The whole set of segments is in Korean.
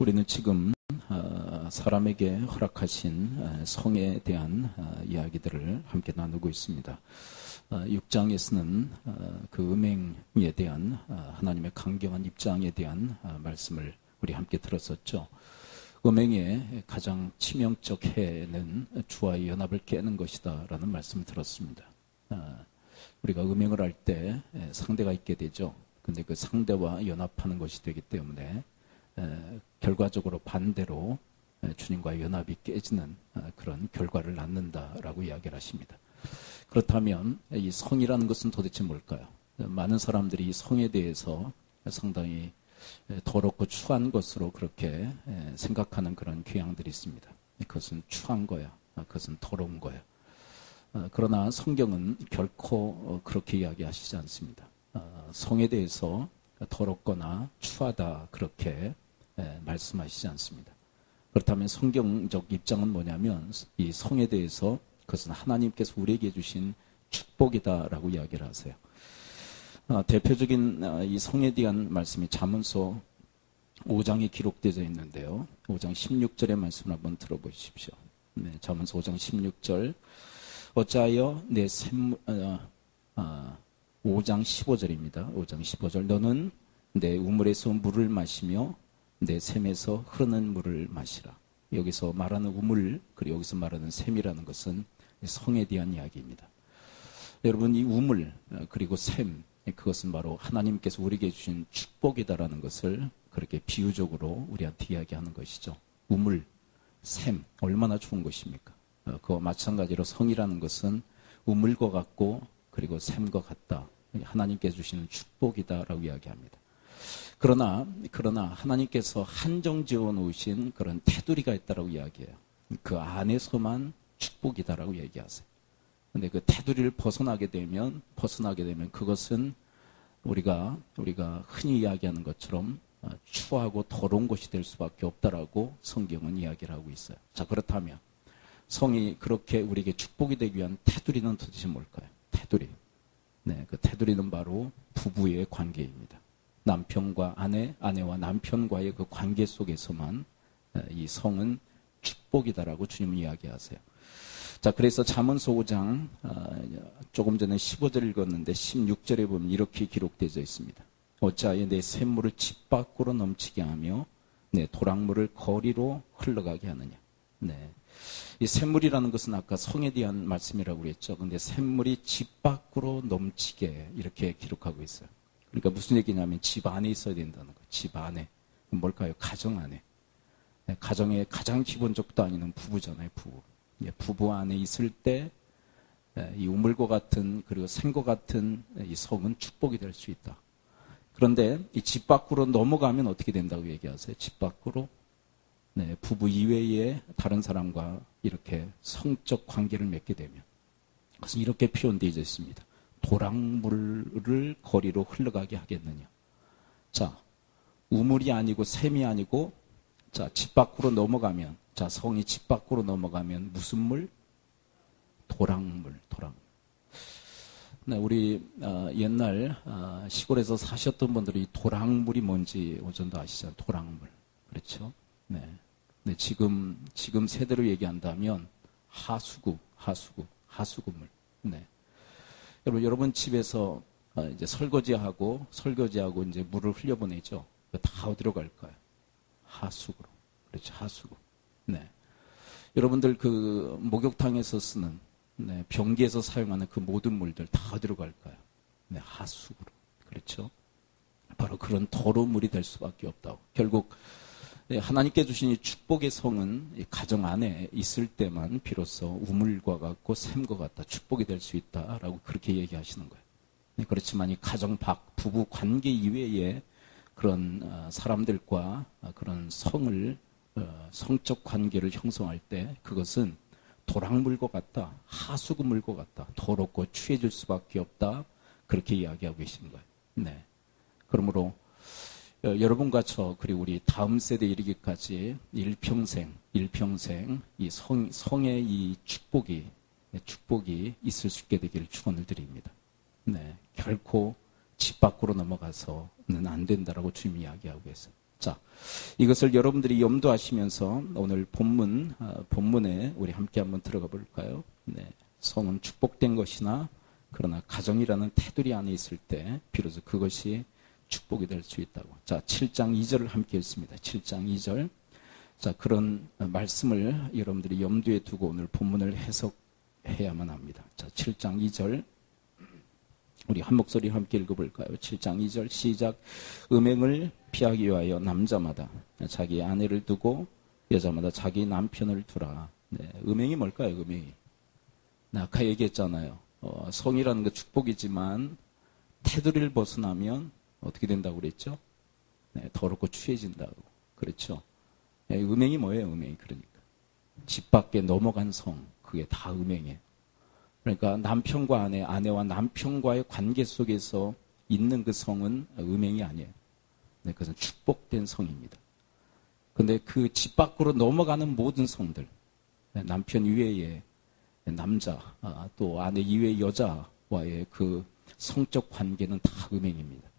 우리는 지금 사람에게 허락하신 성에 대한 이야기들을 함께 나누고 있습니다. 6장에서는 그 음행에 대한 하나님의 강경한 입장에 대한 말씀을 우리 함께 들었었죠. 음행의 가장 치명적 해는 주와의 연합을 깨는 것이다 라는 말씀을 들었습니다. 우리가 음행을 할 때 상대가 있게 되죠. 근데 그 상대와 연합하는 것이 되기 때문에 결과적으로 반대로 주님과의 연합이 깨지는 그런 결과를 낳는다라고 이야기를 하십니다. 그렇다면 이 성이라는 것은 도대체 뭘까요? 많은 사람들이 이 성에 대해서 상당히 더럽고 추한 것으로 그렇게 생각하는 그런 경향들이 있습니다. 그것은 추한 거야. 그것은 더러운 거야. 그러나 성경은 결코 그렇게 이야기하시지 않습니다. 성에 대해서 더럽거나 추하다 그렇게 말씀하시지 않습니다. 그렇다면 성경적 입장은 뭐냐면 이 성에 대해서 그것은 하나님께서 우리에게 주신 축복이다라고 이야기를 하세요. 대표적인 이 성에 대한 말씀이 잠언서 5장에 기록되어 있는데요. 5장 16절의 말씀을 한번 들어보십시오. 네, 잠언서 5장 16절. 어찌하여 내 샘물 5장 15절입니다. 5장 15절. 너는 내 우물에서 물을 마시며 내 샘에서 흐르는 물을 마시라. 여기서 말하는 우물, 그리고 여기서 말하는 샘이라는 것은 성에 대한 이야기입니다. 여러분, 이 우물 그리고 샘, 그것은 바로 하나님께서 우리에게 주신 축복이다라는 것을 그렇게 비유적으로 우리한테 이야기하는 것이죠. 우물, 샘, 얼마나 좋은 것입니까? 그와 마찬가지로 성이라는 것은 우물과 같고 그리고 샘과 같다. 하나님께서 주시는 축복이다라고 이야기합니다. 그러나 하나님께서 한정 지어 놓으신 그런 테두리가 있다라고 이야기해요. 그 안에서만 축복이다라고 얘기하세요. 근데 그 테두리를 벗어나게 되면 그것은 우리가 흔히 이야기하는 것처럼 추하고 더러운 것이 될 수밖에 없다라고 성경은 이야기를 하고 있어요. 자, 그렇다면 성이 그렇게 우리에게 축복이 되기 위한 테두리는 도대체 뭘까요? 테두리. 네, 그 테두리는 바로 부부의 관계입니다. 남편과 아내와 남편과의 그 관계 속에서만 이 성은 축복이다라고 주님은 이야기하세요. 자, 그래서 잠언서 5장 조금 전에 15절 읽었는데 16절에 보면 이렇게 기록되어 있습니다. 어찌하여 내 샘물을 집 밖으로 넘치게 하며 내 도랑물을 거리로 흘러가게 하느냐. 네. 이 샘물이라는 것은 아까 성에 대한 말씀이라고 그랬죠. 근데 샘물이 집 밖으로 넘치게 이렇게 기록하고 있어요. 그러니까 무슨 얘기냐면 집 안에 있어야 된다는 거예요. 집 안에. 뭘까요? 가정 안에. 가정의 가장 기본적도 아니는 부부잖아요. 부부. 부부 안에 있을 때 이 우물과 같은 그리고 샘과 같은 이 성은 축복이 될 수 있다. 그런데 이 집 밖으로 넘어가면 어떻게 된다고 얘기하세요? 집 밖으로 부부 이외에 다른 사람과 이렇게 성적 관계를 맺게 되면 그것은 이렇게 표현되어 있습니다. 도랑물을 거리로 흘러가게 하겠느냐. 자, 우물이 아니고 샘이 아니고 자, 집 밖으로 넘어가면 자, 성이 집 밖으로 넘어가면 무슨 물? 도랑물. 네, 우리 옛날 시골에서 사셨던 분들이 도랑물이 뭔지 어느 정도 아시잖아요. 도랑물. 그렇죠? 네. 네, 지금 세대로 얘기한다면 하수구물. 네. 여러분 집에서 이제 설거지하고 이제 물을 흘려보내죠. 다 어디로 갈까요? 하수구로. 그렇죠. 하수구. 네. 여러분들 그 목욕탕에서 쓰는 변기에서 사용하는 그 모든 물들 다 어디로 갈까요? 네, 하수구로. 그렇죠. 바로 그런 더러운 물이 될 수밖에 없다고. 결국 하나님께 주신 이 축복의 성은 가정 안에 있을 때만 비로소 우물과 같고 샘과 같다. 축복이 될 수 있다라고 그렇게 얘기하시는 거예요. 그렇지만 이 가정 밖 부부 관계 이외에 그런 사람들과 그런 성적 관계를 형성할 때 그것은 도랑물과 같다. 하수구물과 같다. 더럽고 취해질 수밖에 없다. 그렇게 이야기하고 계시는 거예요. 네. 그러므로 여러분과 저 그리고 우리 다음 세대에 이르기까지 일평생 이 성의 이 축복이 있을 수 있게 되기를 축원을 드립니다. 네, 결코 집 밖으로 넘어가서는 안 된다라고 주님이 이야기하고 계세요. 자, 이것을 여러분들이 염두하시면서 오늘 본문에 우리 함께 한번 들어가 볼까요? 네. 성은 축복된 것이나 그러나 가정이라는 테두리 안에 있을 때 비로소 그것이 축복이 될 수 있다고. 자, 7장 2절을 함께 읽습니다. 7장 2절. 자, 그런 말씀을 여러분들이 염두에 두고 오늘 본문을 해석해야만 합니다. 자, 7장 2절. 우리 한 목소리 함께 읽어볼까요? 7장 2절 시작. 음행을 피하기 위하여 남자마다 자기 아내를 두고 여자마다 자기 남편을 두라. 네, 음행이 뭘까요? 음행이. 아까 얘기했잖아요. 성이라는 건 축복이지만 테두리를 벗어나면 어떻게 된다고 그랬죠? 네, 더럽고 추해진다고. 그렇죠? 네, 음행이 뭐예요? 음행이. 그러니까 집 밖에 넘어간 성, 그게 다 음행이에요. 그러니까 남편과 아내, 아내와 남편과의 관계 속에서 있는 그 성은 음행이 아니에요. 네, 그것은 축복된 성입니다. 그런데 그 집 밖으로 넘어가는 모든 성들, 남편 이외에 남자, 또 아내 이외의 여자와의 그 성적 관계는 다 음행입니다.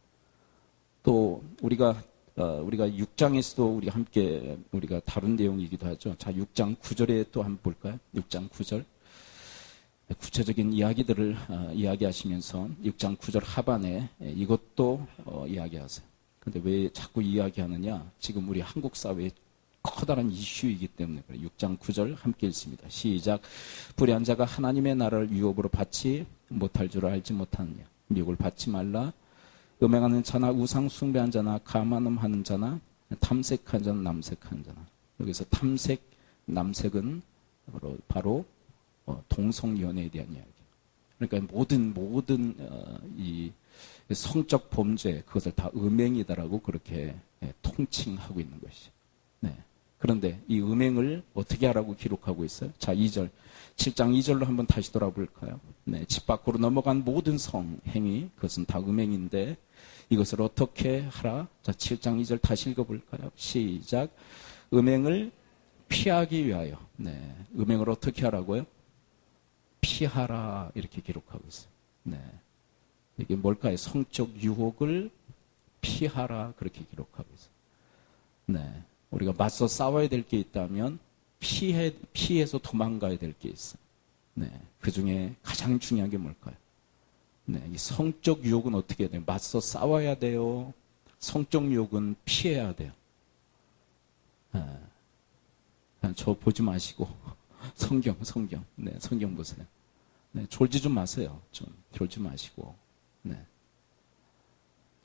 또 우리가 6장에서도 우리 함께 우리가 다룬 내용이기도 하죠. 자, 6장 9절에 또 한번 볼까요? 6장 9절. 구체적인 이야기들을 이야기하시면서 6장 9절 하반에 이것도 이야기하세요. 근데 왜 자꾸 이야기하느냐? 지금 우리 한국 사회의 커다란 이슈이기 때문에 그래요. 6장 9절 함께 읽습니다. 시작. 불의한 자가 하나님의 나라를 유업으로 받지 못할 줄 알지 못하느냐. 미혹을 받지 말라. 음행하는 자나 우상 숭배한 자나 가만음하는 자나 탐색한 자나 남색한 자나. 여기서 탐색, 남색은 바로 동성연애에 대한 이야기. 그러니까 모든 이 성적 범죄 그것을 다 음행이다라고 그렇게 통칭하고 있는 것이죠. 네. 그런데 이 음행을 어떻게 하라고 기록하고 있어요? 자, 2절. 7장 2절로 한번 다시 돌아볼까요? 네, 집 밖으로 넘어간 모든 성 행위 그것은 다 음행인데 이것을 어떻게 하라? 자, 7장 2절 다시 읽어볼까요? 시작. 음행을 피하기 위하여. 네, 음행을 어떻게 하라고요? 피하라 이렇게 기록하고 있어요. 네, 이게 뭘까요? 성적 유혹을 피하라 그렇게 기록하고 있어요. 네, 우리가 맞서 싸워야 될 게 있다면 피해서 도망가야 될 게 있어요. 네, 그 중에 가장 중요한 게 뭘까요? 네, 이 성적 유혹은 어떻게 해야 돼요? 맞서 싸워야 돼요. 성적 유혹은 피해야 돼요. 네, 그냥 저 보지 마시고 성경. 네, 성경 보세요. 네, 졸지 좀 마세요. 좀 졸지 마시고. 네,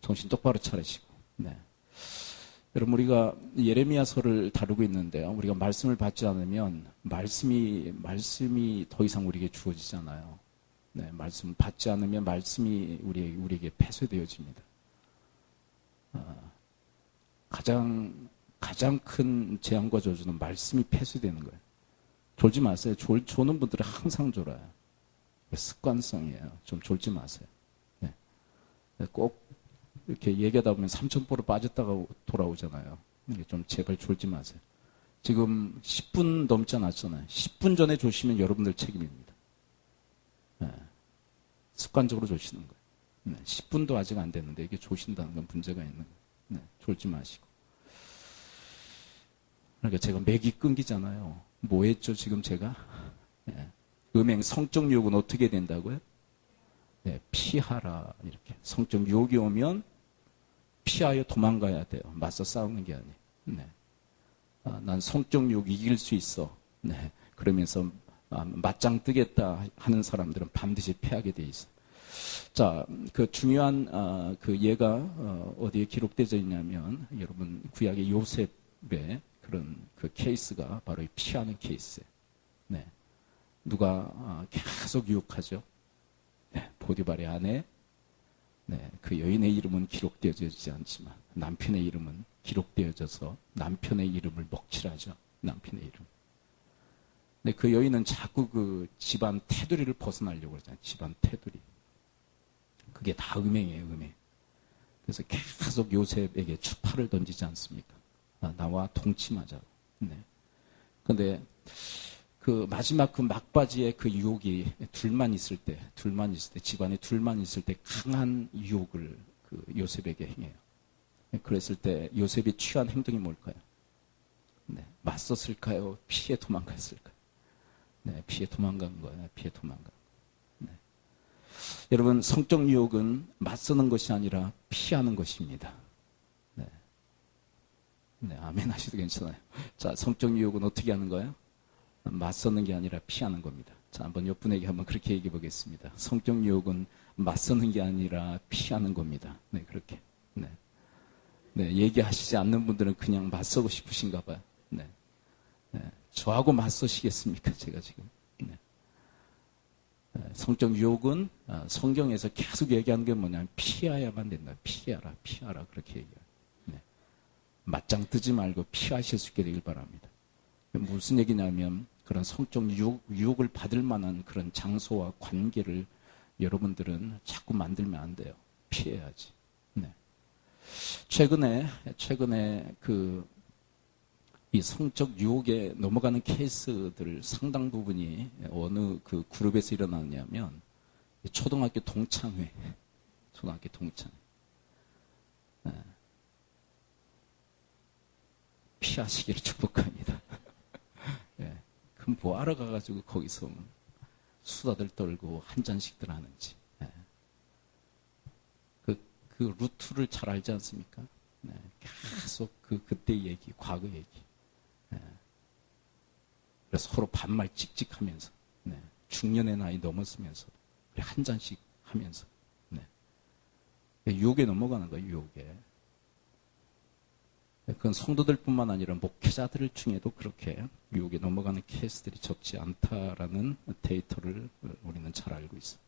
정신 똑바로 차리시고. 네. 여러분 우리가 예레미야서를 다루고 있는데요. 우리가 말씀을 받지 않으면 말씀이 더 이상 우리에게 주어지잖아요. 네, 말씀 받지 않으면 말씀이 우리에게 폐쇄되어집니다. 가장 큰 재앙과 저주는 말씀이 폐쇄되는 거예요. 졸지 마세요. 조는 분들은 항상 졸아요. 습관성이에요. 좀 졸지 마세요. 네. 꼭 이렇게 얘기하다 보면 삼천포로 빠졌다가 돌아오잖아요. 좀 제발 졸지 마세요. 지금 10분 넘지 않았잖아요. 10분 전에 조시면 여러분들 책임입니다. 네. 습관적으로 조시는 거예요. 네. 10분도 아직 안 됐는데 이게 조신다는 건 문제가 있는 거예요. 네. 졸지 마시고. 그러니까 제가 맥이 끊기잖아요. 뭐 했죠 지금 제가? 네. 음행, 성적 유혹은 어떻게 된다고요? 네, 피하라 이렇게. 성적 유혹이 오면 피하여 도망가야 돼요. 맞서 싸우는 게 아니에요. 네. 난 성적 유혹 이길 수 있어. 네. 그러면서 맞짱 뜨겠다 하는 사람들은 반드시 피하게 돼 있어요. 자, 그 중요한 그 예가 어디에 기록되어 있냐면 여러분 구약의 요셉의 그런 그 케이스가 바로 이 피하는 케이스예요. 네. 누가 계속 유혹하죠. 네, 보디발의 아내, 네, 그 여인의 이름은 기록되어지지 않지만 남편의 이름은 기록되어져서 남편의 이름을 먹칠하죠. 남편의 이름. 근데 그 여인은 자꾸 그 집안 테두리를 벗어나려고 그러잖아요. 집안 테두리. 그게 다 음행이에요, 음행. 그래서 계속 요셉에게 추파를 던지지 않습니까? 나와 동침하자고. 네. 근데 그 마지막 그 막바지의 그 유혹이 둘만 있을 때 집안에 둘만 있을 때 강한 유혹을 그 요셉에게 행해요. 그랬을 때 요셉이 취한 행동이 뭘까요? 네, 맞섰을까요? 피해 도망갔을까요? 네, 피해 도망간 거예요. 피해 도망간. 네. 여러분, 성적 유혹은 맞서는 것이 아니라 피하는 것입니다. 네, 네, 아멘 하셔도 괜찮아요. 자, 성적 유혹은 어떻게 하는 거예요? 맞서는 게 아니라 피하는 겁니다. 자, 한번 옆 분에게 한번 그렇게 얘기해 보겠습니다. 성적 유혹은 맞서는 게 아니라 피하는 겁니다. 네, 그렇게. 네. 네, 얘기하시지 않는 분들은 그냥 맞서고 싶으신가 봐요. 네. 네. 저하고 맞서시겠습니까? 제가 지금. 네. 네. 성적 유혹은 성경에서 계속 얘기하는 게 뭐냐면 피해야만 된다. 피하라, 피하라. 그렇게 얘기해요. 네. 맞짱 뜨지 말고 피하실 수 있게 되길 바랍니다. 무슨 얘기냐면 그런 성적 유혹을 받을 만한 그런 장소와 관계를 여러분들은 자꾸 만들면 안 돼요. 피해야지. 네. 최근에 이 성적 유혹에 넘어가는 케이스들 상당 부분이 어느 그 그룹에서 일어나느냐면 초등학교 동창회. 네. 피하시기를 축복합니다. 네. 그럼 뭐하러 가가지고 거기서 수다들 떨고 한 잔씩들 하는지. 네. 그 루트를 잘 알지 않습니까? 네. 계속 그때 얘기, 과거 얘기. 네. 그래서 서로 반말 찍찍하면서, 네. 중년의 나이 넘었으면서 한 잔씩 하면서, 네. 유혹에 넘어가는 거예요. 유혹에. 그건 성도들뿐만 아니라 목회자들 중에도 그렇게 유혹에 넘어가는 케이스들이 적지 않다라는 데이터를 우리는 잘 알고 있어요.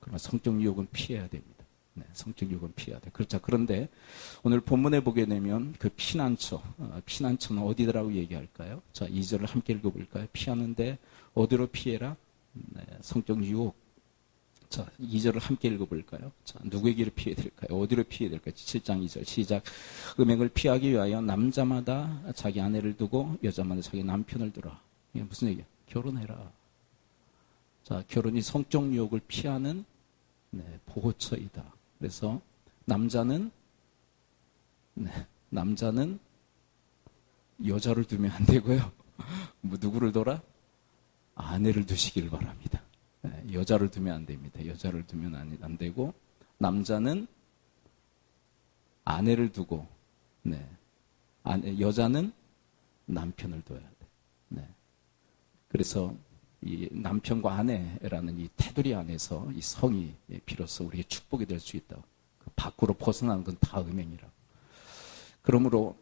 그러나 성적 유혹은 피해야 됩니다. 네, 성적 유혹은 피해야 돼. 그렇죠. 그런데 오늘 본문에 보게 되면 그 피난처는 어디더라고 얘기할까요? 자, 2절을 함께 읽어볼까요? 피하는데 어디로 피해라? 네, 성적 유혹. 자, 2절을 함께 읽어볼까요? 자, 누구에게로 피해야 될까요? 어디로 피해야 될까요? 7장 2절 시작. 음행을 피하기 위하여 남자마다 자기 아내를 두고 여자마다 자기 남편을 두라. 이게 무슨 얘기야? 결혼해라. 자, 결혼이 성적 유혹을 피하는 보호처이다. 그래서 남자는 여자를 두면 안 되고요. 뭐 누구를 둬라? 아내를 두시길 바랍니다. 여자를 두면 안 됩니다. 여자를 두면 안 되고 남자는 아내를 두고 여자는 남편을 둬야 돼. 네. 그래서 이 남편과 아내라는 이 테두리 안에서 이 성이 비로소 우리의 축복이 될 수 있다. 그 밖으로 벗어나는 건 다 음행이라. 그러므로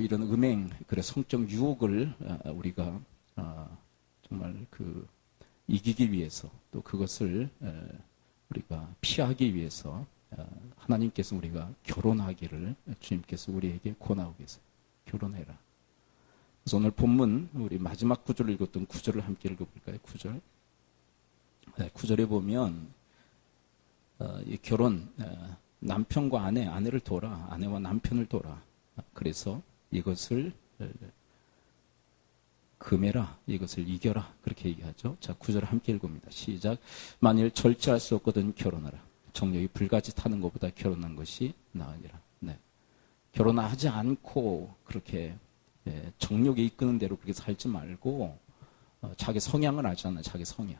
이런 음행, 그래 성적 유혹을 우리가 정말 이기기 위해서 또 그것을 우리가 피하기 위해서 하나님께서 우리가 결혼하기를 주님께서 우리에게 권하고 계세요. 결혼해라. 그래서 오늘 본문 우리 마지막 구절을 읽었던 구절을 함께 읽어볼까요? 9절. 네, 9절에 보면 이 결혼 남편과 아내를 둬라. 아내와 남편을 둬라. 그래서 이것을 금해라. 이것을 이겨라. 그렇게 얘기하죠. 자, 9절 함께 읽습니다. 시작. 만일 절제할 수 없거든 결혼하라. 정력이 불같이 타는 것보다 결혼한 것이 나으니라. 네. 결혼하지 않고 그렇게 정력이 이끄는 대로 그렇게 살지 말고 자기 성향을 알잖아요. 자기 성향.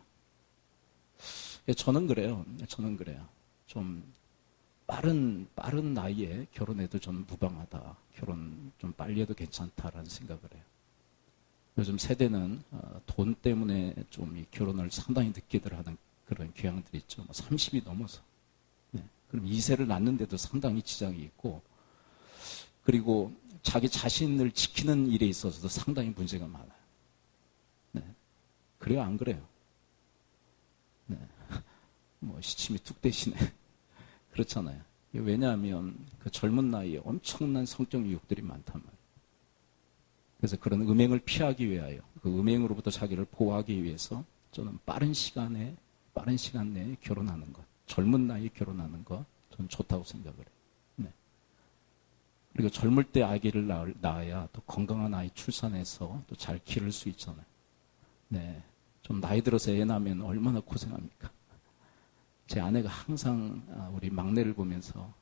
저는 그래요. 좀 빠른 나이에 결혼해도 좀 무방하다. 결혼 좀 빨리 해도 괜찮다라는 생각을 해요. 요즘 세대는 돈 때문에 좀 이 결혼을 상당히 늦게들 하는 그런 경향들이 있죠. 30이 넘어서. 네. 그럼 2세를 낳는데도 상당히 지장이 있고, 그리고 자기 자신을 지키는 일에 있어서도 상당히 문제가 많아요. 네. 그래요, 안 그래요? 네. 시침이 뚝 대시네. 그렇잖아요. 왜냐하면 그 젊은 나이에 엄청난 성적 유혹들이 많단 말이에요. 그래서 그런 음행을 피하기 위하여, 그 음행으로부터 자기를 보호하기 위해서 저는 빠른 시간 내에 결혼하는 것, 젊은 나이에 결혼하는 것, 저는 좋다고 생각을 해요. 네. 그리고 젊을 때 아기를 낳아야 또 건강한 아이 출산해서 또 잘 기를 수 있잖아요. 네. 좀 나이 들어서 애 낳으면 얼마나 고생합니까? 제 아내가 항상 우리 막내를 보면서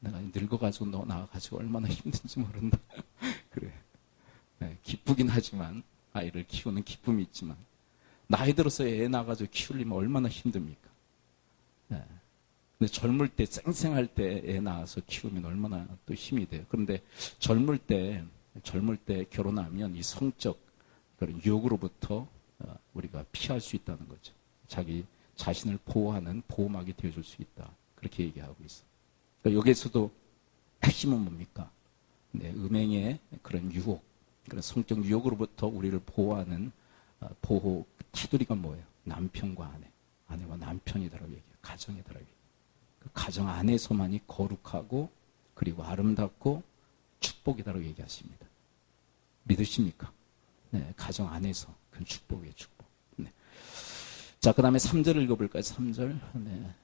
내가 늙어가지고 너 낳아가지고 얼마나 힘든지 모른다. 그래. 네, 기쁘긴 하지만 아이를 키우는 기쁨이 있지만 나이 들어서 애 낳아가지고 키우려면 얼마나 힘듭니까? 네. 근데 젊을 때 쌩쌩할 때 애 낳아서 키우면 얼마나 또 힘이 돼요. 그런데 젊을 때 결혼하면 이 성적 그런 유혹으로부터 우리가 피할 수 있다는 거죠. 자기 자신을 보호하는 보호막이 되어줄 수 있다. 그렇게 얘기하고 있어요. 그러니까 여기에서도 핵심은 뭡니까? 네, 음행의 그런 유혹, 그런 성적 유혹으로부터 우리를 보호하는 보호 테두리가 뭐예요? 남편과 아내, 아내와 남편이다라고 얘기해요. 가정이다라고 얘기해요. 그 가정 안에서만이 거룩하고 그리고 아름답고 축복이다라고 얘기하십니다. 믿으십니까? 네, 가정 안에서 그 축복이에요, 축복. 네. 자, 그 다음에 3절을 읽어볼까요? 3절. 네.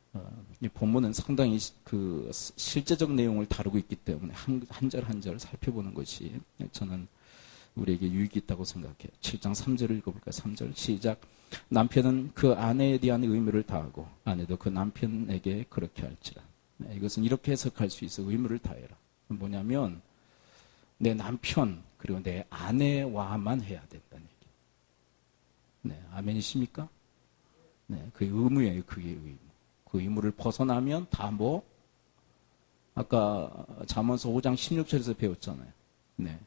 이 본문은 상당히 그 실제적 내용을 다루고 있기 때문에 한 절 한 절 살펴보는 것이 저는 우리에게 유익이 있다고 생각해요. 7장 3절을 읽어볼까요? 3절 시작. 남편은 그 아내에 대한 의무를 다하고 아내도 그 남편에게 그렇게 할지라. 네, 이것은 이렇게 해석할 수 있어. 의무를 다해라. 뭐냐면 내 남편 그리고 내 아내와만 해야 된다는 얘기. 네, 아멘이십니까? 네, 그게 의무예요. 그게 의무. 그 의무를 벗어나면 다 뭐 아까 잠언서 5장 16절에서 배웠잖아요. 네.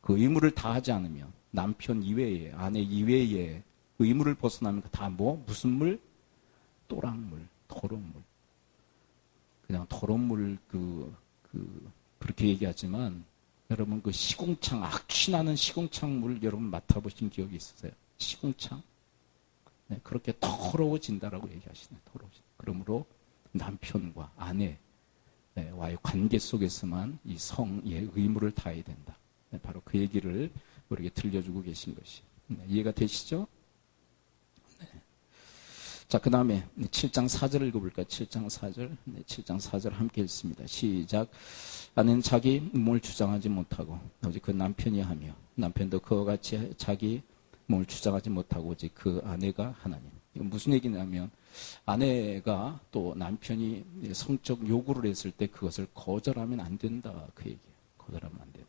그 의무를 다 하지 않으면 남편 이외에 아내 이외에 의무를 벗어나면 다 뭐 무슨 물? 또랑물, 더러운 물. 그냥 더러운 물 그렇게 얘기하지만 여러분 그 시궁창 악취나는 시궁창 물 여러분 맡아보신 기억이 있으세요? 시궁창? 네, 그렇게 더러워진다라고 얘기하시네. 더러워진다. 그러므로 남편과 아내와의 관계 속에서만 이 성의 의무를 다해야 된다. 네, 바로 그 얘기를 우리에게 들려주고 계신 것이. 네, 이해가 되시죠? 네. 자, 그 다음에 7장 4절을 읽어볼까요? 7장 4절. 네, 7장 4절 함께 읽습니다. 시작. 아내는 자기 몸을 주장하지 못하고 오직 그 남편이 하며 남편도 그와 같이 자기 몸을 주장하지 못하고 오직 그 아내가 하나님. 이건 무슨 얘기냐면 아내가 또 남편이 성적 요구를 했을 때 그것을 거절하면 안 된다. 그 얘기예요. 거절하면 안 된다.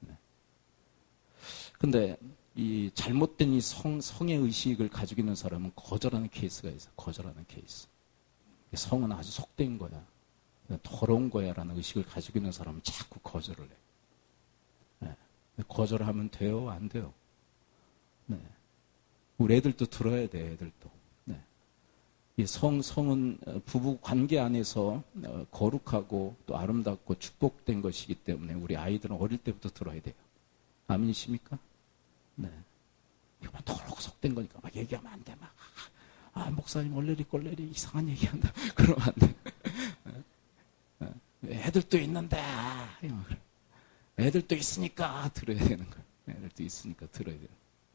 네. 근데 이 잘못된 이 성의 의식을 가지고 있는 사람은 거절하는 케이스가 있어요. 거절하는 케이스. 성은 아주 속된 거야. 더러운 거야 라는 의식을 가지고 있는 사람은 자꾸 거절을 해. 네. 거절하면 돼요? 안 돼요? 네. 우리 애들도 들어야 돼, 애들도. 네. 이 성은 부부 관계 안에서 거룩하고 또 아름답고 축복된 것이기 때문에 우리 아이들은 어릴 때부터 들어야 돼요. 아멘이십니까? 네. 이거 더럽고 속된 거니까 막 얘기하면 안 돼. 막, 목사님 얼레리 이상한 얘기한다. 그러면 안 돼. 애들도 있는데, 애들도 있으니까 들어야 되는 거예요. 애들도 있으니까 들어야 돼요.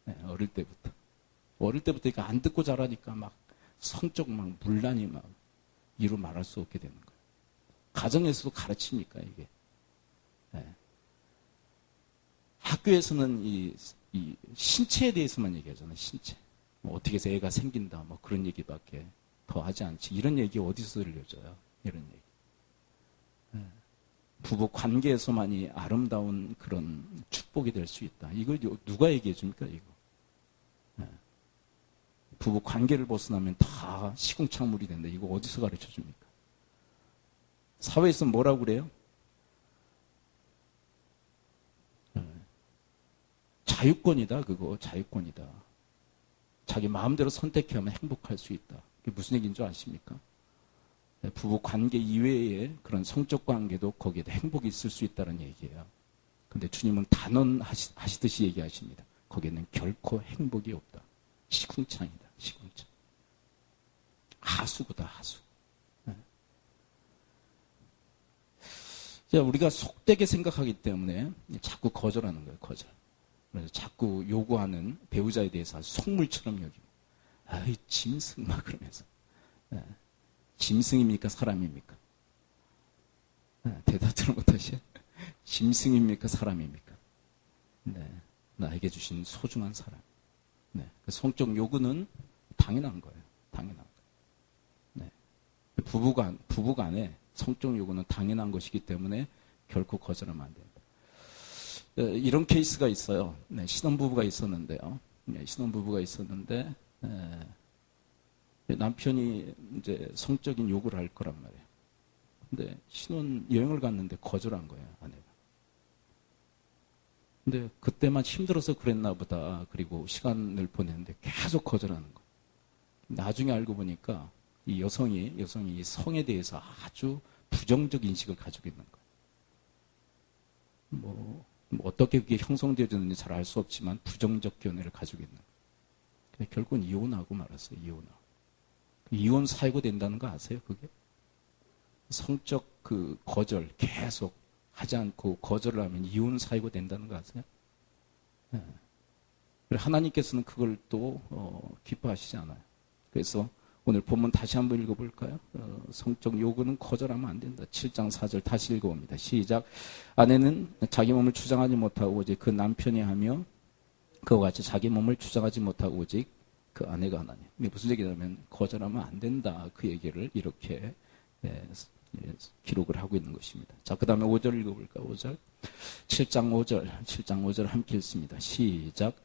네, 어릴 때부터 이거 안 듣고 자라니까 막 성적 막 문란이 막 이루 말할 수 없게 되는 거예요. 가정에서도 가르칩니까 이게? 네. 학교에서는 이 신체에 대해서만 얘기하잖아요. 신체. 뭐 어떻게 해서 애가 생긴다, 뭐 그런 얘기밖에 더 하지 않지. 이런 얘기 어디서 들려줘요? 이런 얘기. 네. 부부 관계에서만이 아름다운 그런 축복이 될 수 있다. 이걸 누가 얘기해 줍니까, 이거? 네. 부부 관계를 벗어나면 다 시궁창물이 된다. 이거 어디서 가르쳐 줍니까? 사회에서 뭐라고 그래요? 네. 자유권이다, 그거. 자유권이다. 자기 마음대로 선택하면 행복할 수 있다. 이게 무슨 얘기인 줄 아십니까? 부부 관계 이외의 그런 성적 관계도 거기에 행복이 있을 수 있다는 얘기예요. 근데 주님은 단언하시듯이 얘기하십니다. 거기에는 결코 행복이 없다. 시궁창이다. 시궁창. 하수구다. 하수. 네. 자, 우리가 속되게 생각하기 때문에 자꾸 거절하는 거예요. 거절. 그래서 자꾸 요구하는 배우자에 대해서 속물처럼 여기고 아이 짐승 막 그러면서 네. 짐승입니까? 사람입니까? 네, 대답들을 못하시요? 짐승입니까? 사람입니까? 네, 나에게 주신 소중한 사람. 네, 그 성적 요구는 당연한 거예요. 당연한 거예요. 네, 부부간에 성적 요구는 당연한 것이기 때문에 결코 거절하면 안 된다. 이런 케이스가 있어요. 네, 신혼부부가 있었는데요. 네, 신혼부부가 있었는데 남편이 이제 성적인 요구를 할 거란 말이에요. 근데 신혼 여행을 갔는데 거절한 거예요, 아내가. 근데 그때만 힘들어서 그랬나 보다. 그리고 시간을 보냈는데 계속 거절하는 거예요. 나중에 알고 보니까 이 여성이 이 성에 대해서 아주 부정적 인식을 가지고 있는 거예요. 뭐 어떻게 그게 형성되어졌는지 잘 알 수 없지만 부정적 견해를 가지고 있는 거예요. 결국은 이혼하고 말았어요. 이혼 사유가 된다는 거 아세요? 그게 성적 그 거절 계속 하지 않고 거절을 하면 이혼 사유가 된다는 거 아세요? 네. 하나님께서는 그걸 또 기뻐하시지 않아요. 그래서 오늘 본문 다시 한번 읽어볼까요? 성적 요구는 거절하면 안 된다. 7장 4절 다시 읽어봅니다. 시작. 아내는 자기 몸을 주장하지 못하고 오직 그 남편이 하며 그와 같이 자기 몸을 주장하지 못하고 오직 그 아내가 하나님. 이게 무슨 얘기냐면 거절하면 안 된다. 그 얘기를 이렇게 기록을 하고 있는 것입니다. 자, 그 다음에 5절 읽어볼까요? 5절. 7장 5절 함께 읽습니다. 시작.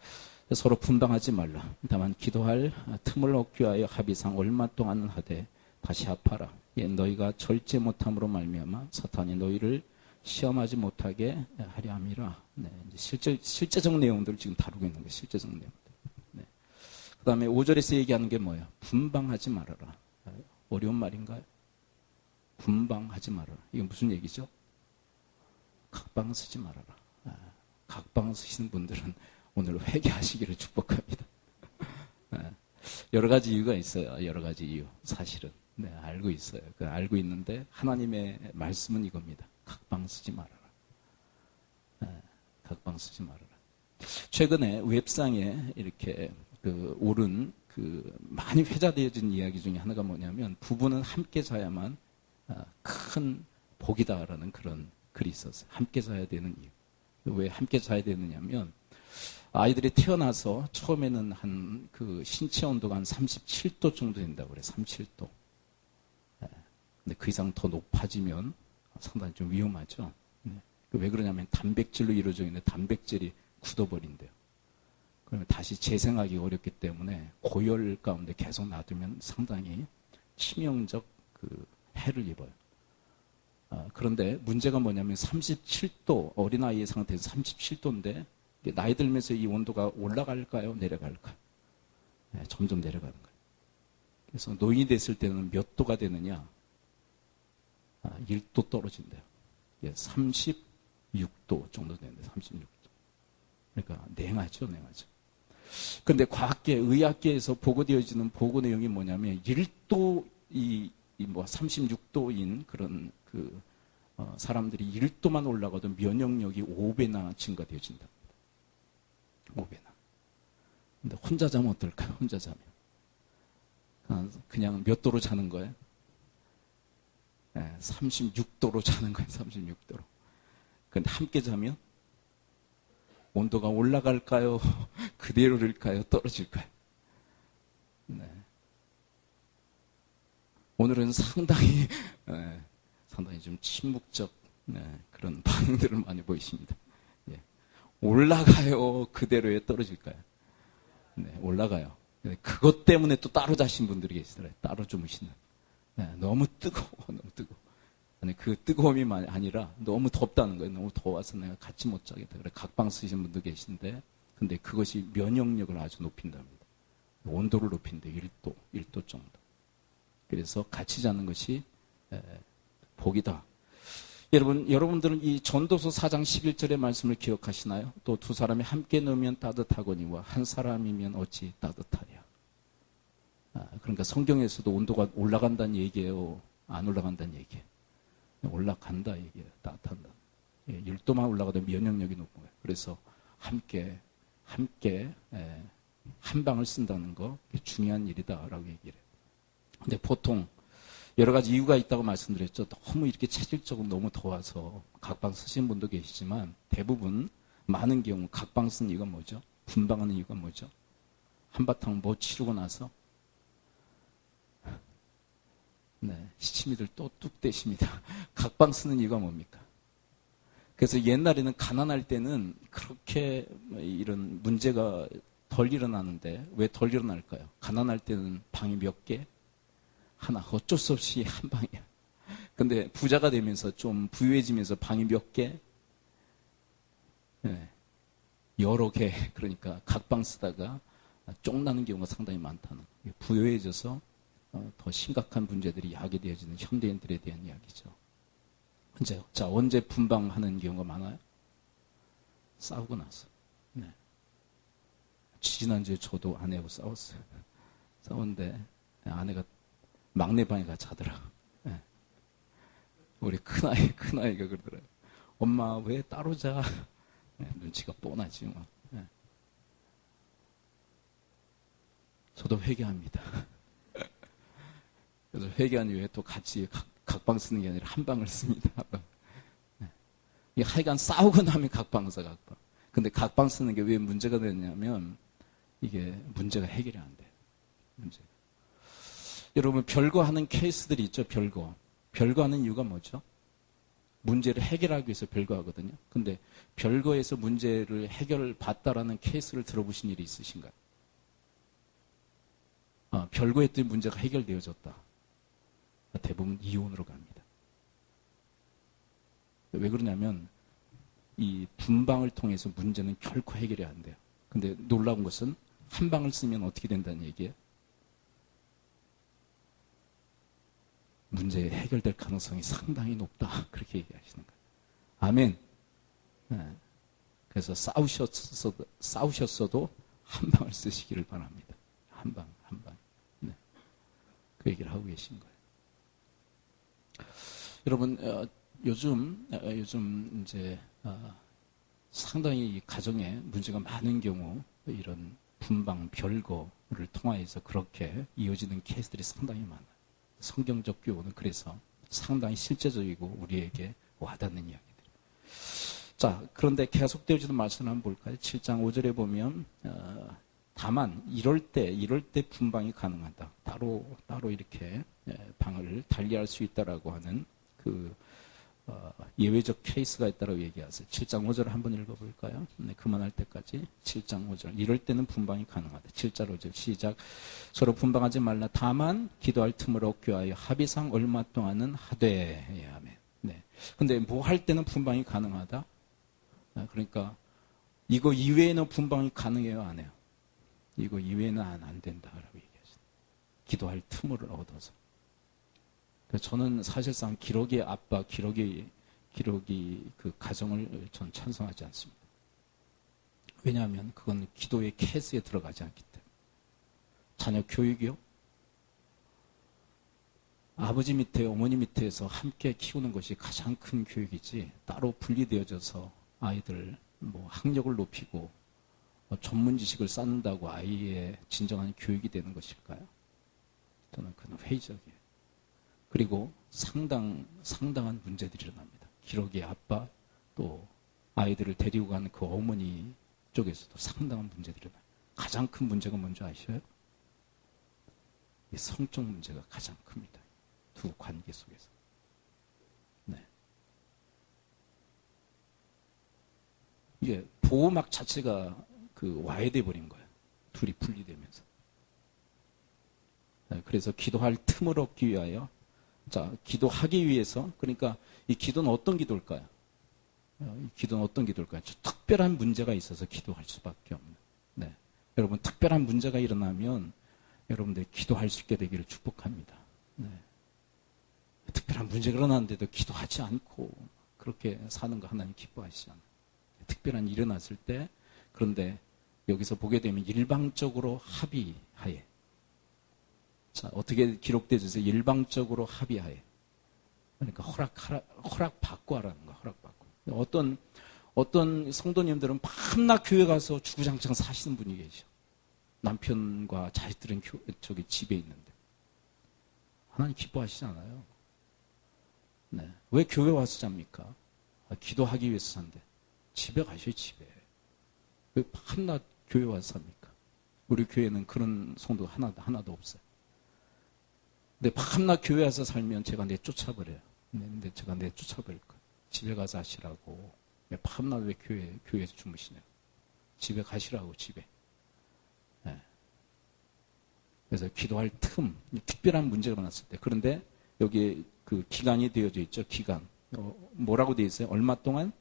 서로 분방하지 말라. 다만 기도할 틈을 얻기 위하여 합의상 얼마 동안은 하되 다시 합하라. 너희가 절제 못함으로 말미암아 사탄이 너희를 시험하지 못하게 하려 함이라. 네, 실제적 내용들을 지금 다루고 있는 거예요. 실제적 내용들. 네. 그 다음에 5절에서 얘기하는 게 뭐예요? 분방하지 말아라. 어려운 말인가요? 분방하지 말아라. 이게 무슨 얘기죠? 각방 쓰지 말아라. 각방 쓰시는 분들은 오늘 회개하시기를 축복합니다. 여러 가지 이유가 있어요. 여러 가지 이유. 사실은. 네, 알고 있어요. 알고 있는데 하나님의 말씀은 이겁니다. 각방 쓰지 말아라. 각방 쓰지 말아라. 최근에 웹상에 이렇게 오른 많이 회자되어진 이야기 중에 하나가 뭐냐면 부부는 함께 자야만 큰 복이다라는 그런 글이 있었어요. 함께 자야 되는 이유. 왜 함께 자야 되느냐면 아이들이 태어나서 처음에는 한 신체 온도가 한 37도 정도 된다고 그래요. 37도. 근데 그 이상 더 높아지면 상당히 좀 위험하죠. 왜 그러냐면 단백질로 이루어져 있는 단백질이 굳어버린대요. 그러면 다시 재생하기 어렵기 때문에 고열 가운데 계속 놔두면 상당히 치명적 해를 입어요. 그런데 문제가 뭐냐면 37도, 어린아이의 상태에서 37도인데 나이 들면서 이 온도가 올라갈까요? 내려갈까요? 네, 점점 내려가는 거예요. 그래서 노인이 됐을 때는 몇 도가 되느냐? 1도 떨어진대요. 36도 정도 되는데 36도. 그러니까 냉하죠. 그런데 과학계, 의학계에서 보고되어지는 보고 내용이 뭐냐면 1도 36도인 그런 사람들이 1도만 올라가도 면역력이 5배나 증가되어진다. 5배나. 근데 혼자 자면 어떨까요? 혼자 자면. 그냥 몇 도로 자는 거예요? 36도로 자는 거예요. 36도로. 근데 함께 자면 온도가 올라갈까요? 그대로일까요? 떨어질까요? 네. 오늘은 상당히 좀 침묵적 그런 반응들을 많이 보이십니다. 예. 올라가요? 그대로에 떨어질까요? 네, 올라가요. 그것 때문에 또 따로 자신 분들이 계시더라고요. 따로 주무시는. 너무 뜨거워. 아니, 그 뜨거움이 아니라 너무 덥다는 거예요. 너무 더워서 내가 같이 못 자겠다. 그래 각방 쓰시는 분도 계신데, 근데 그것이 면역력을 아주 높인답니다. 온도를 높인대 1도 정도. 그래서 같이 자는 것이 복이다. 여러분들은 이 전도서 4장 11절의 말씀을 기억하시나요? 또 두 사람이 함께 누우면 따뜻하거니와 한 사람이면 어찌 따뜻하랴. 그러니까 성경에서도 온도가 올라간다는 얘기예요? 안 올라간다는 얘기예요? 올라간다 얘기예요. 따뜻한다. 1도만 올라가도 면역력이 높은 거예요. 그래서 함께 한 방을 쓴다는 거 중요한 일이다라고 얘기를 해요. 근데 보통 여러 가지 이유가 있다고 말씀드렸죠. 너무 이렇게 체질적으로 너무 더워서 각방 쓰신 분도 계시지만 대부분 많은 경우 각방 쓴 이유가 뭐죠? 분방하는 이유가 뭐죠? 한바탕 뭐 치르고 나서 네, 시치미들 또 뚝 떼십니다. 각방 쓰는 이유가 뭡니까? 그래서 옛날에는 가난할 때는 그렇게 이런 문제가 덜 일어나는데 왜 덜 일어날까요? 가난할 때는 방이 몇 개? 하나. 어쩔 수 없이 한 방이야. 근데 부자가 되면서 좀 부유해지면서 방이 몇 개? 네, 여러 개. 그러니까 각방 쓰다가 쫑나는 경우가 상당히 많다는 거예요. 부유해져서 더 심각한 문제들이 야기되어지는 현대인들에 대한 이야기죠. 언제요? 자, 언제 분방하는 경우가 많아요? 싸우고 나서. 네. 지난주에 저도 아내하고 싸웠어요. 싸웠는데 아내가 막내 방에 가 자더라. 네. 우리 큰아이가 그러더라고요. 엄마 왜 따로 자? 네, 눈치가 뻔하지 뭐. 네. 저도 회개합니다. 그래서 회개한 이후에 또 같이 각방 쓰는 게 아니라 한 방을 씁니다. 한 방. 네. 하여간 싸우고 나면 각방 써, 각방. 근데 각방 쓰는 게 왜 문제가 되냐면 이게 문제가 해결이 안 돼요. 문제가. 여러분 별거 하는 케이스들이 있죠. 별거 하는 이유가 뭐죠? 문제를 해결하기 위해서 별거 하거든요. 근데 별거에서 문제를 해결받다라는 케이스를 들어보신 일이 있으신가요? 별거 했더니 문제가 해결되어졌다. 대부분 이혼으로 갑니다. 왜 그러냐면 이 분방을 통해서 문제는 결코 해결이 안 돼요. 근데 놀라운 것은 한 방을 쓰면 어떻게 된다는 얘기예요? 문제 해결될 가능성이 상당히 높다. 그렇게 얘기하시는 거예요. 아멘. 네. 그래서 싸우셨어도 한 방을 쓰시기를 바랍니다. 한 방. 네. 그 얘기를 하고 계신 거예요. 여러분, 요즘 이제 상당히 가정에 문제가 많은 경우 이런 분방, 별거를 통하여서 그렇게 이어지는 케이스들이 상당히 많아요. 성경적 교훈은 그래서 상당히 실제적이고 우리에게 와닿는 이야기들. 자, 그런데 계속되어지는 말씀을 한번 볼까요? 7장 5절에 보면 다만 이럴 때 분방이 가능하다. 따로 이렇게 방을 달리할 수 있다라고 하는 그 예외적 케이스가 있다고 얘기하세요. 7장 5절 한번 읽어볼까요? 네, 그만할 때까지 7장 5절. 이럴 때는 분방이 가능하다. 7절 5절 시작. 서로 분방하지 말라. 다만 기도할 틈을 얻기 위하여 합의상 얼마 동안은 하되. 예, 아멘. 네. 근데 뭐 할 때는 분방이 가능하다? 그러니까 이거 이외에는 분방이 가능해요, 안 해요? 이거 이외에는 안 된다라고 얘기하시죠. 기도할 틈을 얻어서. 저는 사실상 기록의 아빠, 기록이 그 가정을 전 찬성하지 않습니다. 왜냐하면 그건 기도의 케이스에 들어가지 않기 때문에. 자녀 교육이요? 아버지 밑에 어머니 밑에서 함께 키우는 것이 가장 큰 교육이지 따로 분리되어져서 아이들 뭐 학력을 높이고 전문 지식을 쌓는다고 아이의 진정한 교육이 되는 것일까요? 저는 그건 회의적이에요. 그리고 상당한 문제들이 일어납니다. 기록의 아빠 또 아이들을 데리고 가는 그 어머니 쪽에서도 상당한 문제들이 일어나요. 가장 큰 문제가 뭔지 아셔요? 이 성적 문제가 가장 큽니다. 두 관계 속에서. 네. 이게 보호막 자체가 그 와해돼 버린 거예요. 둘이 분리되면서. 네, 그래서 기도할 틈을 얻기 위하여 자, 기도하기 위해서, 그러니까 이 기도는 어떤 기도일까요? 이 기도는 어떤 기도일까요? 특별한 문제가 있어서 기도할 수밖에 없는. 네. 여러분, 특별한 문제가 일어나면 여러분들 기도할 수 있게 되기를 축복합니다. 네. 특별한 문제가 일어났는데도 기도하지 않고 그렇게 사는 거 하나님 기뻐하시지 않아요. 특별한 일이 일어났을 때, 그런데 여기서 보게 되면 일방적으로 합의하에. 자, 어떻게 기록되어서 일방적으로 합의하에. 그러니까 허락받고 하라는 거야, 허락받고. 어떤 성도님들은 밤낮 교회 가서 주구장창 사시는 분이 계셔. 남편과 자식들은 저기 집에 있는데. 하나님 기뻐하시지 않아요. 네. 왜 교회 와서 잡니까? 기도하기 위해서 산대. 집에 가셔요, 집에. 왜 밤낮 교회 와서 삽니까? 우리 교회는 그런 성도 하나도 없어요. 근데 밤낮 교회 와서 살면 제가 내쫓아버려요. 근데 제가 내쫓아버릴 거예요. 집에 가서 하시라고. 밤낮 왜 교회에서 주무시냐고. 집에 가시라고, 집에. 네. 그래서 기도할 틈, 특별한 문제가 많았을 때. 그런데 여기 그 기간이 되어져 있죠, 기간. 뭐라고 되어 있어요? 얼마 동안?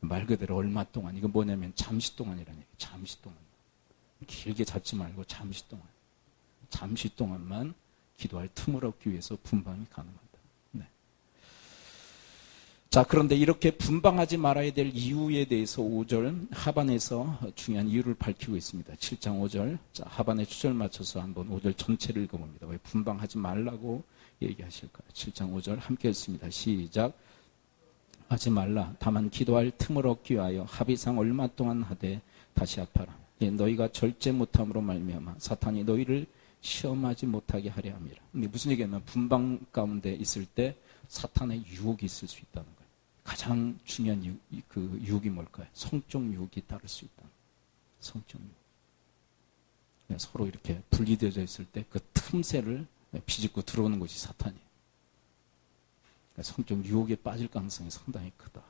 말 그대로 얼마 동안. 이건 뭐냐면 잠시 동안이라는 얘기예요. 잠시 동안. 길게 잡지 말고 잠시 동안. 잠시 동안만 기도할 틈을 얻기 위해서 분방이 가능하다. 네. 자, 그런데 이렇게 분방하지 말아야 될 이유에 대해서 5절 하반에서 중요한 이유를 밝히고 있습니다. 7장 5절. 자, 하반에 주절 맞춰서 한번 5절 전체를 읽어봅니다. 왜 분방하지 말라고 얘기하실까요? 7장 5절 함께 읽습니다. 시작. 하지 말라. 다만 기도할 틈을 얻기 위하여 합의상 얼마 동안 하되 다시 합하라. 너희가 절제 못함으로 말미암아 사탄이 너희를 시험하지 못하게 하려 함이라. 근데 무슨 얘기냐면 분방 가운데 있을 때 사탄의 유혹이 있을 수 있다는 거예요. 가장 중요한 그 유혹이 뭘까요? 성적 유혹이 따를 수 있다. 성적 유혹. 서로 이렇게 분리되어져 있을 때 그 틈새를 비집고 들어오는 것이 사탄이에요. 성적 유혹에 빠질 가능성이 상당히 크다.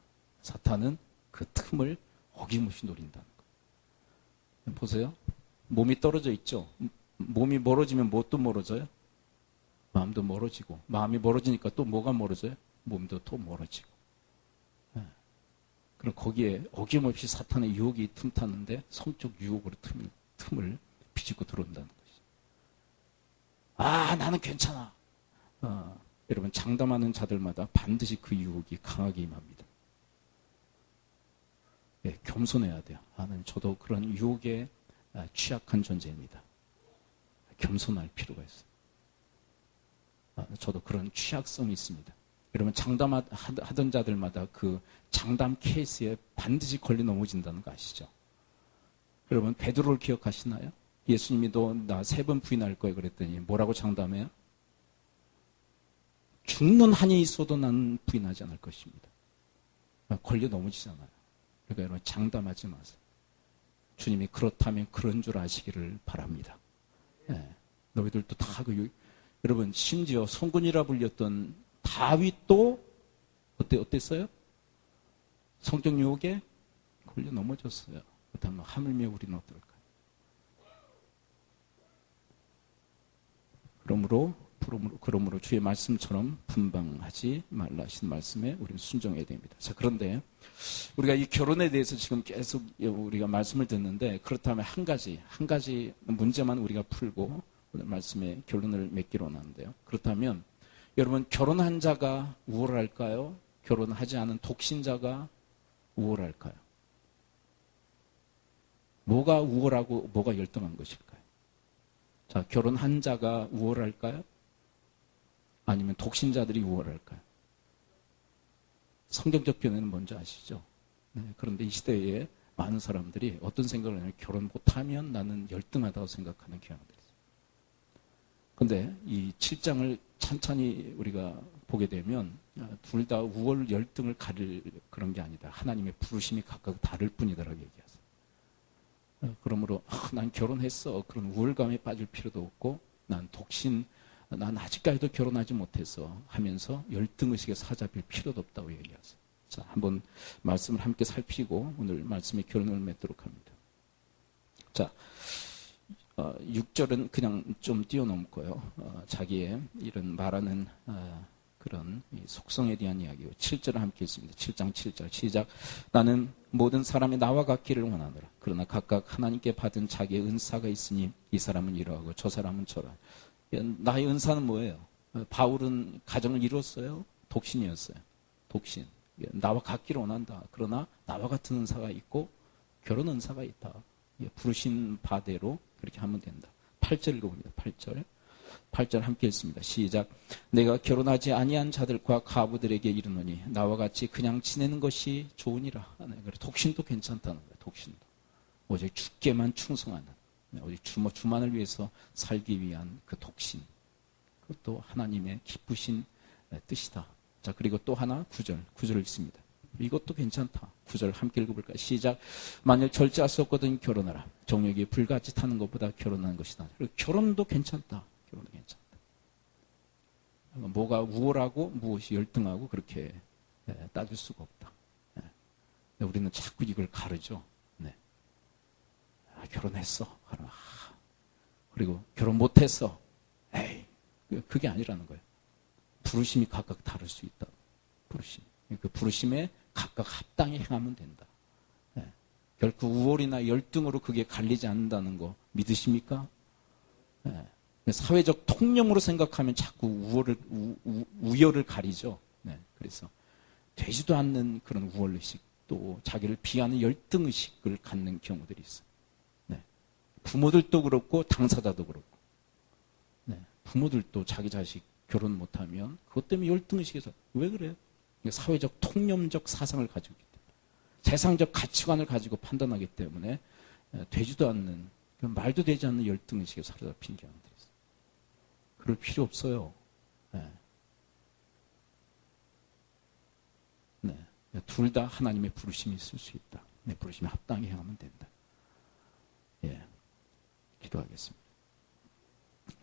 사탄은 그 틈을 어김없이 노린다는 거예요. 보세요. 몸이 떨어져 있죠. 몸이 멀어지면 뭣도 멀어져요? 마음도 멀어지고, 마음이 멀어지니까 또 뭐가 멀어져요? 몸도 또 멀어지고. 그럼 거기에 어김없이 사탄의 유혹이 틈타는데 성적 유혹으로 틈을 비집고 들어온다는 것이죠. 아, 나는 괜찮아. 여러분, 장담하는 자들마다 반드시 그 유혹이 강하게 임합니다. 네, 겸손해야 돼요. 저도 그런 유혹에 취약한 존재입니다. 겸손할 필요가 있어요. 저도 그런 취약성이 있습니다. 여러분, 장담하던 자들마다 그 장담 케이스에 반드시 걸려 넘어진다는 거 아시죠? 여러분, 베드로를 기억하시나요? 예수님이 너 나 3번 부인할 거예요 그랬더니 뭐라고 장담해요? 죽는 한이 있어도 난 부인하지 않을 것입니다. 걸려 넘어지잖아요. 그러니까 여러분, 장담하지 마세요. 주님이 그렇다면 그런 줄 아시기를 바랍니다. 네. 너희들도 다 여러분, 심지어 성군이라 불렸던 다윗도 어땠어요? 성적 유혹에 걸려 넘어졌어요. 그렇다면 하물며 우리는 어떨까요? 그러므로 주의 말씀처럼 분방하지 말라 하신 말씀에 우리는 순종해야 됩니다. 자, 그런데 우리가 이 결혼에 대해서 지금 계속 우리가 말씀을 듣는데, 그렇다면 한 가지 문제만 우리가 풀고 오늘 말씀의 결론을 맺기로 하는데요. 그렇다면 여러분, 결혼한 자가 우월할까요? 결혼하지 않은 독신자가 우월할까요? 뭐가 우월하고 뭐가 열등한 것일까요? 자, 결혼한 자가 우월할까요? 아니면 독신자들이 우월할까요? 성경적 견해는 뭔지 아시죠? 네, 그런데 이 시대에 많은 사람들이 어떤 생각을 하냐면 결혼 못하면 나는 열등하다고 생각하는 경향들이 있어요. 그런데 이 7장을 천천히 우리가 보게 되면 둘 다 우월 열등을 가릴 그런 게 아니다. 하나님의 부르심이 각각 다를 뿐이다라고 얘기하세요. 그러므로 난 결혼했어. 그런 우월감에 빠질 필요도 없고 난 아직까지도 결혼하지 못해서 하면서 열등의식에 사잡힐 필요도 없다고 얘기하세요. 자, 한번 말씀을 함께 살피고 오늘 말씀의 결론을 맺도록 합니다. 자, 6절은 그냥 좀 뛰어넘고요. 자기의 이런 말하는 그런 속성에 대한 이야기고 7절을 함께 했습니다. 7장 7절 시작. 나는 모든 사람이 나와 같기를 원하노라. 그러나 각각 하나님께 받은 자기의 은사가 있으니 이 사람은 이러하고 저 사람은 저러하고. 나의 은사는 뭐예요? 바울은 가정을 이뤘어요? 독신이었어요. 독신. 나와 같기를 원한다. 그러나 나와 같은 은사가 있고 결혼 은사가 있다. 부르신 바대로 그렇게 하면 된다. 8절 읽어봅니다. 8절 함께 읽습니다. 시작. 내가 결혼하지 아니한 자들과 가부들에게 이르노니 나와 같이 그냥 지내는 것이 좋으니라. 독신도 괜찮다는 거예요. 독신도. 오직 주께만 충성하는, 오직 주만을 위해서 살기 위한 그 독신. 그것도 하나님의 기쁘신 뜻이다. 자, 그리고 또 하나 9절 읽습니다. 이것도 괜찮다. 9절 함께 읽어볼까요? 시작. 만일 절제할 수 없거든 결혼하라. 정욕이 불같이 타는 것보다 결혼하는 것이다. 그리고 결혼도 괜찮다. 결혼도 괜찮다. 뭐가 우월하고 무엇이 열등하고 그렇게 따질 수가 없다. 우리는 자꾸 이걸 가르죠. 결혼했어. 그리고 결혼 못했어. 에이, 그게 아니라는 거예요. 부르심이 각각 다를 수 있다. 부르심. 그 부르심에 각각 합당히 행하면 된다. 결코 우월이나 열등으로 그게 갈리지 않는다는 거 믿으십니까? 사회적 통념으로 생각하면 자꾸 우열을 가리죠. 그래서 되지도 않는 그런 우월의식, 또 자기를 비하는 열등의식을 갖는 경우들이 있어요. 부모들도 그렇고 당사자도 그렇고. 부모들도 자기 자식 결혼 못하면 그것 때문에 열등의식에서 왜 그래요? 사회적 통념적 사상을 가지고 있기 때문에, 세상적 가치관을 가지고 판단하기 때문에 되지도 않는, 말도 되지 않는 열등의식에 사로잡힌 경우들이 있어요. 그럴 필요 없어요. 둘 다 하나님의 부르심이 있을 수 있다. 내 부르심에 합당히 행하면 된다. 기도하겠습니다.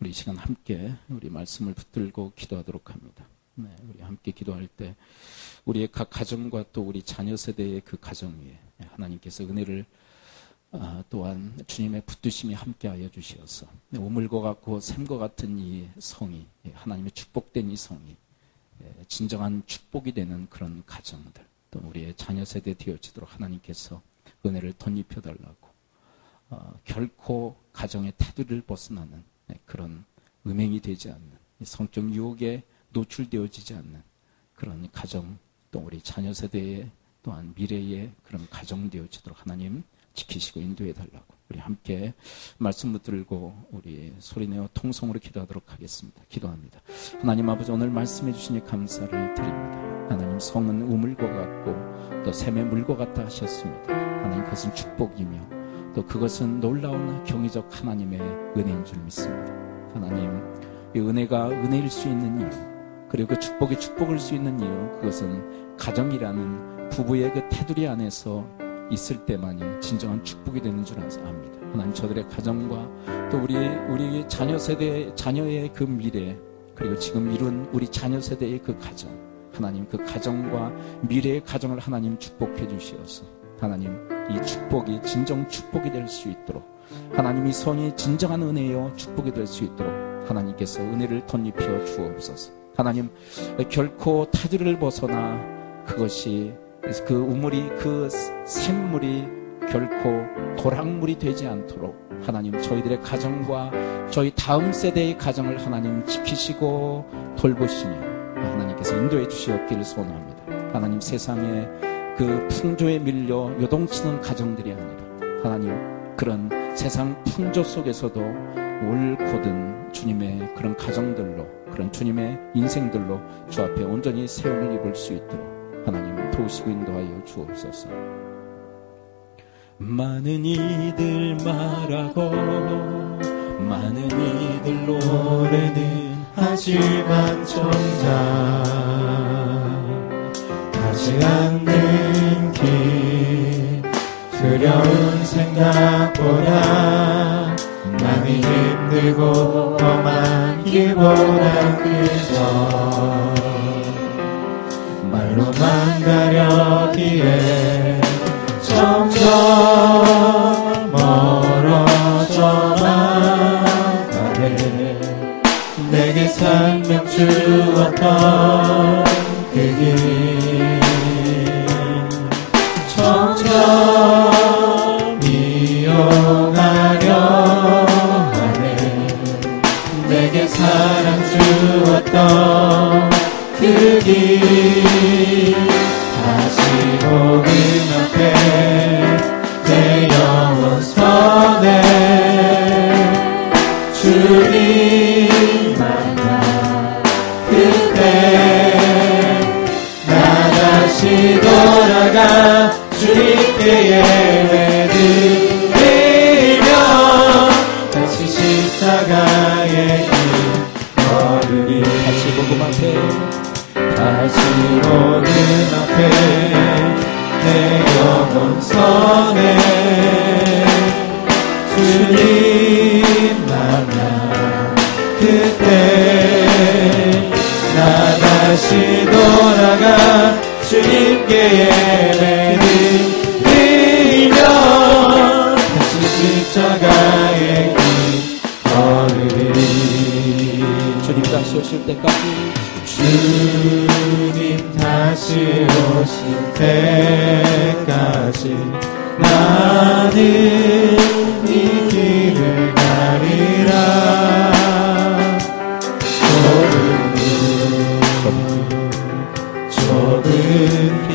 우리 이 시간 함께 우리 말씀을 붙들고 기도하도록 합니다. 우리 함께 기도할 때 우리의 각 가정과 또 우리 자녀 세대의 그 가정 위에 하나님께서 은혜를 또한 주님의 붙드심이 함께하여 주시어서 우물과 같고 샘과 같은 이 성이, 하나님의 축복된 이 성이 진정한 축복이 되는 그런 가정들, 또 우리의 자녀 세대 되어지도록 하나님께서 은혜를 덧입혀 달라고, 결코 가정의 테두리를 벗어나는 그런 음행이 되지 않는, 성적 유혹에 노출되어지지 않는 그런 가정, 또 우리 자녀 세대의 또한 미래의 그런 가정 되어지도록 하나님 지키시고 인도해 달라고, 우리 함께 말씀 붙들고 우리 소리내어 통성으로 기도하도록 하겠습니다. 기도합니다. 하나님 아버지, 오늘 말씀해 주시니 감사를 드립니다. 하나님, 성은 우물과 같고 또 샘의 물과 같다 하셨습니다. 하나님, 그것은 축복이며 또 그것은 놀라운 경이적 하나님의 은혜인 줄 믿습니다. 하나님, 이 은혜가 은혜일 수 있는 이유, 그리고 그 축복이 축복일 수 있는 이유, 그것은 가정이라는 부부의 그 테두리 안에서 있을 때만이 진정한 축복이 되는 줄 압니다. 하나님, 저들의 가정과 또 우리 자녀 세대, 자녀의 그 미래, 그리고 지금 이룬 우리 자녀 세대의 그 가정, 하나님, 그 가정과 미래의 가정을 하나님 축복해 주시어서 하나님, 이 축복이 진정 축복이 될 수 있도록, 하나님, 이 성이 진정한 은혜요 축복이 될 수 있도록 하나님께서 은혜를 덧입혀 주옵소서. 하나님, 결코 테두리를 벗어나 그것이, 그 우물이, 그 샘물이 결코 도랑물이 되지 않도록 하나님, 저희들의 가정과 저희 다음 세대의 가정을 하나님 지키시고 돌보시며 하나님께서 인도해 주시옵기를 소원합니다. 하나님, 세상에 그 풍조에 밀려 요동치는 가정들이 아니라 하나님, 그런 세상 풍조 속에서도 옳고든 주님의 그런 가정들로, 그런 주님의 인생들로 주 앞에 온전히 세움을 입을 수 있도록 하나님 도우시고 인도하여 주옵소서. 많은 이들 말하고 많은 이들 노래는 하지만 정작 가지 않는 길, 두려운 생각보다 많이 힘들고 험한 길보다 그저 말로만 가려기에 점점 멀어져만 가네. 내게 생명 주었던 그 길 점점 이어가려 하네. 내게 사랑 주었던 그 길, 다시 복음 앞에 그 주님께 예배드리며 다시 십자가의 길 걸으리. 주님 다시 오실 때까지, 주님 다시 오실 때까지 나는 이 길을 가리라. 좁은 길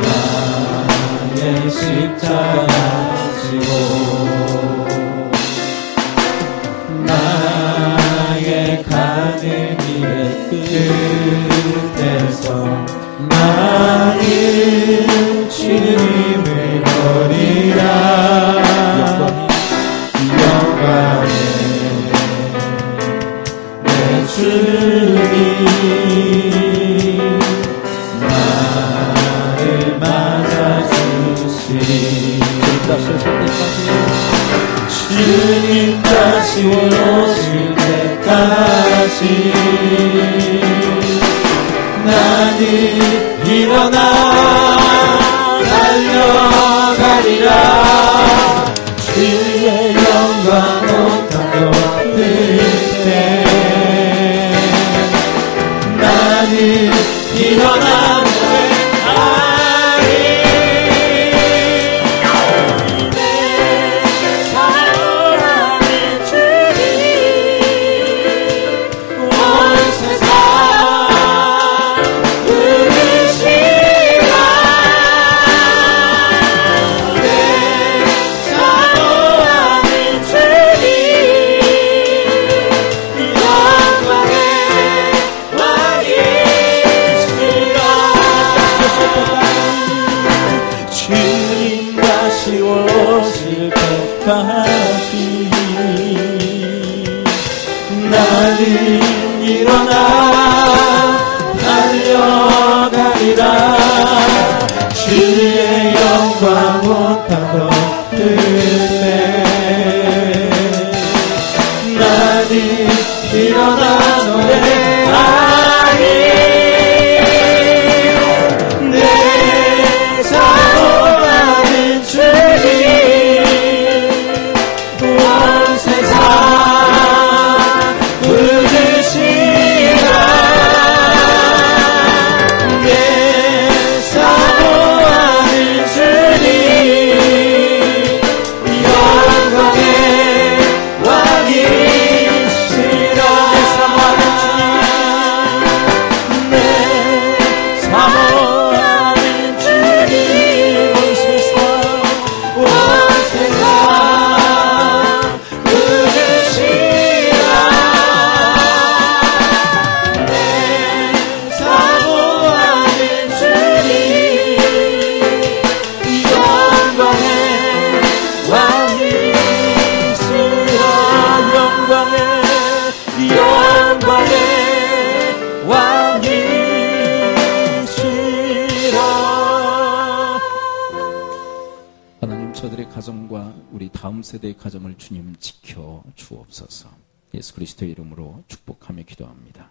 나의 십자가 지고 나의 가는 길의 끝에서 나는 주님을 버리라. 영광에 내 주님 나를 맞아주시리. 주님 다시 오실 때까지 나는 일어나 달려가리라. 주의 영광 온탕 덮을 때 나는 일어나 나는 일어나 달려가리라. 주의 영광 온탕 덮을 때 나는 일어나 노래하리. 내 사랑하는 주님 온 세상 저들의 가정과 우리 다음 세대의 가정을 주님 지켜 주옵소서. 예수 그리스도의 이름으로 축복하며 기도합니다.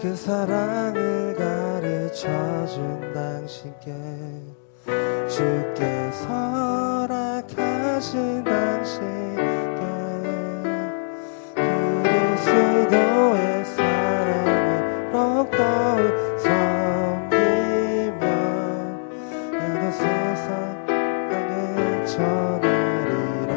그 사랑을 가르쳐준 당신께 주께서 허락하신 당신께 그리스도의 사랑으로 더욱 섬기며 여느 세상에 전하리라.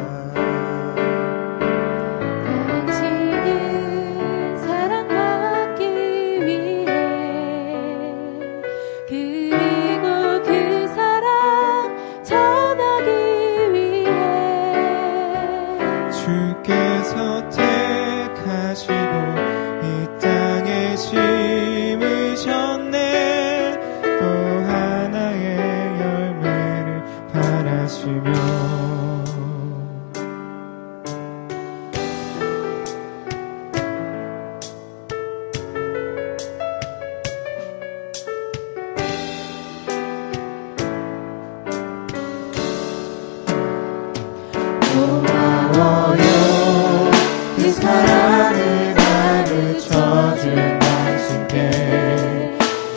고마워요. 그 사랑을 가르쳐준 당신께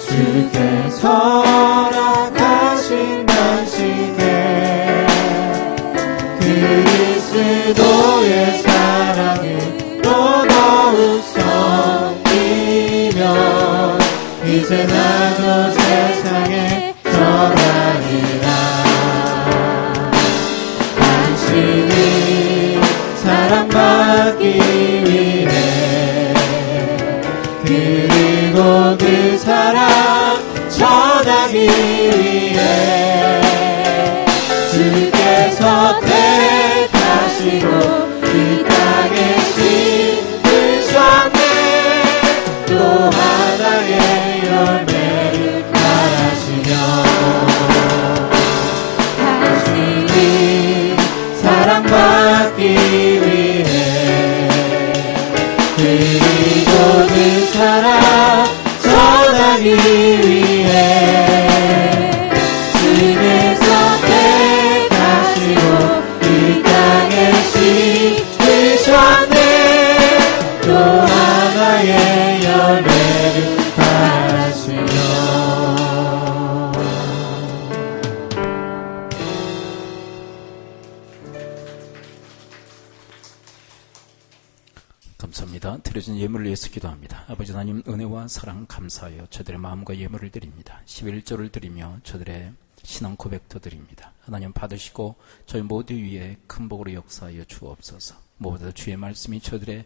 주께서 허락하신 당신께 그리스도의 사랑으로 더욱 섬기며 이제 나도 세상에 전하리라. 당신이 사랑받기 위해 그리고 그 사랑 전하기 위해 주께서 택하시고 이 땅에 심으셨네. 또 하나의 열매를 바라시며 당신이 사랑받기 위해 그리고 그 사랑 전하기 위해 주께서 택하시고 이 땅에 심으셨네. 또 하나의 열매를 바라시며 감사합니다. 드려진 예물을 위해서 기도합니다. 아버지 하나님, 은혜와 사랑 감사하여 저들의 마음과 예물을 드립니다. 11조를 드리며 저들의 신앙 고백도 드립니다. 하나님 받으시고 저희 모두 위에 큰 복으로 역사하여 주옵소서. 무엇보다 주의 말씀이 저들의